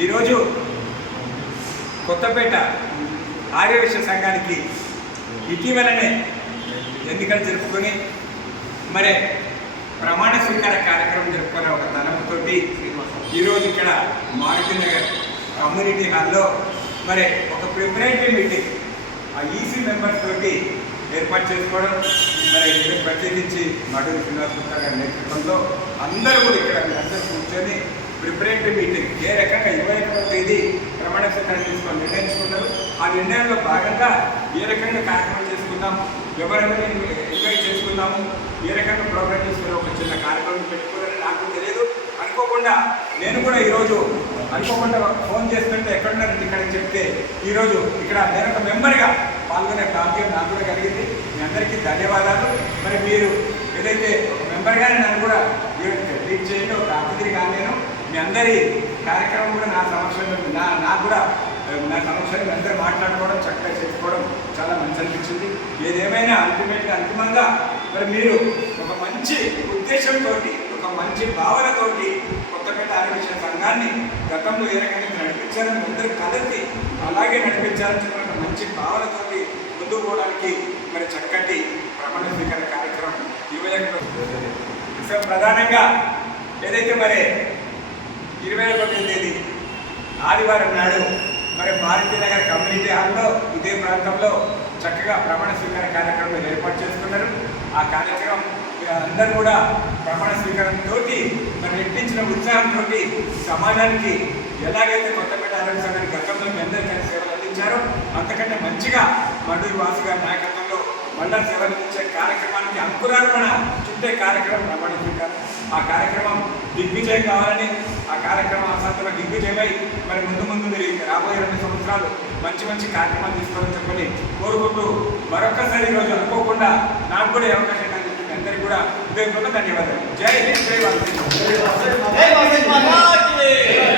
ఈరోజు కొత్తపేట ఆర్యవేశ సంఘానికి ఇటీవలనే ఎన్నికలు జరుపుకొని మరి ప్రమాణ స్వీకార కార్యక్రమం జరుపుకునే ఒక తలంపుతోటి ఈరోజు ఇక్కడ మారుతి నగర్ కమ్యూనిటీ హాల్లో మరి ఒక ప్రిపరేటరీ మీటింగ్ ఆ ఈసీ మెంబర్స్ తోటి ఏర్పాటు చేసుకోవడం మరి ప్రత్యేకించి మడు శ్రీనివాస్ గుప్తా గారి నేతృత్వంలో అందరూ కూడా ఇక్కడ అందరూ కూర్చొని ప్రిపరేటరీ మీటింగ్. ఏ రకంగా ఇరవై ఒకటో తేదీ ప్రమాణ స్వీకారం తీసుకొని నిర్ణయించుకున్నారు ఆ నిర్ణయంలో భాగంగా ఏ రకంగా కార్యక్రమం చేసుకుందాం ఎవరైనా ఇన్వైట్ చేసుకుందాము ఏ రకంగా ప్రోగ్రామ్ చేసుకుని ఒక చిన్న కార్యక్రమం పెట్టుకోవాలని నాకు తెలియదు. అనుకోకుండా నేను కూడా ఈరోజు అనుకోకుండా ఫోన్ చేస్తుంటే ఎక్కడున్నారంటే ఇక్కడ చెప్తే ఈరోజు ఇక్కడ నేను ఒక మెంబర్గా పాల్గొనే భాగ్యం నాకు కూడా కలిగింది. మీ అందరికీ ధన్యవాదాలు. మరి మీరు ఏదైతే ఒక మెంబర్గానే నన్ను కూడా ట్రీట్ చేయండి ఒక అతిథిని కానీ నేను మీ అందరి కార్యక్రమం కూడా నా సమక్షంలో నా నాకు కూడా నా సమక్షంలో మీ అందరూ మాట్లాడుకోవడం చక్కగా చేసుకోవడం చాలా మంచి అనిపించింది. ఏదేమైనా అల్టిమేట్గా అంతిమంగా మరి మీరు ఒక మంచి ఉద్దేశంతో ఒక మంచి భావనతోటి కొత్తపేట ఆరోగ్య సంఘాన్ని గతంలో ఏ రకంగా నడిపించారని అందరూ కలిసి అలాగే నడిపించాలని చెప్పిన మంచి భావనతోటి ముందుకు పోవడానికి మరి చక్కటి ప్రమాణ స్వీకార కార్యక్రమం ఇరవై ఒకటో ప్రధానంగా ఏదైతే మరి ఇరవై ఒకటో తేదీ. ఆదివారం నాడు మరి భారతీయ నగర్ కమ్యూనిటీ హాల్లో ఇదే ప్రాంతంలో చక్కగా ప్రమాణ స్వీకార కార్యక్రమం ఏర్పాటు చేసుకున్నారు. ఆ కార్యక్రమం అందరూ కూడా ప్రమాణ స్వీకారంతో మరి రెట్టించిన ఉత్సాహంతో సమాజానికి ఎలాగైతే కొత్తపేట ఆరోగ్య సంఘానికి గతంలో మీ కలిసి సేవలు అందించారో అంతకంటే మంచిగా మండూరు వాసు గారి నాయకత్వంలో మళ్ళా సేవలు అందించే కార్యక్రమానికి అంకురార్పణ చుట్టే కార్యక్రమం ప్రమాణ స్వీకారం. ఆ కార్యక్రమం దిగ్విజయం కావాలని ఆ కార్యక్రమం అసాధ్యమైన దిగ్విజయమై మరి ముందు ముందు మీరు రాబోయే రెండు సంవత్సరాలు మంచి మంచి కార్యక్రమాలు తీసుకోవాలని చెప్పని కోరుకుంటూ మరొకసారి ఈరోజు అనుకోకుండా నాకు కూడా అవకాశం కలిగింది అందరికీ కూడా హృదయపూర్వక ధన్యవాదాలు. జై హింద్ జై వాసు జై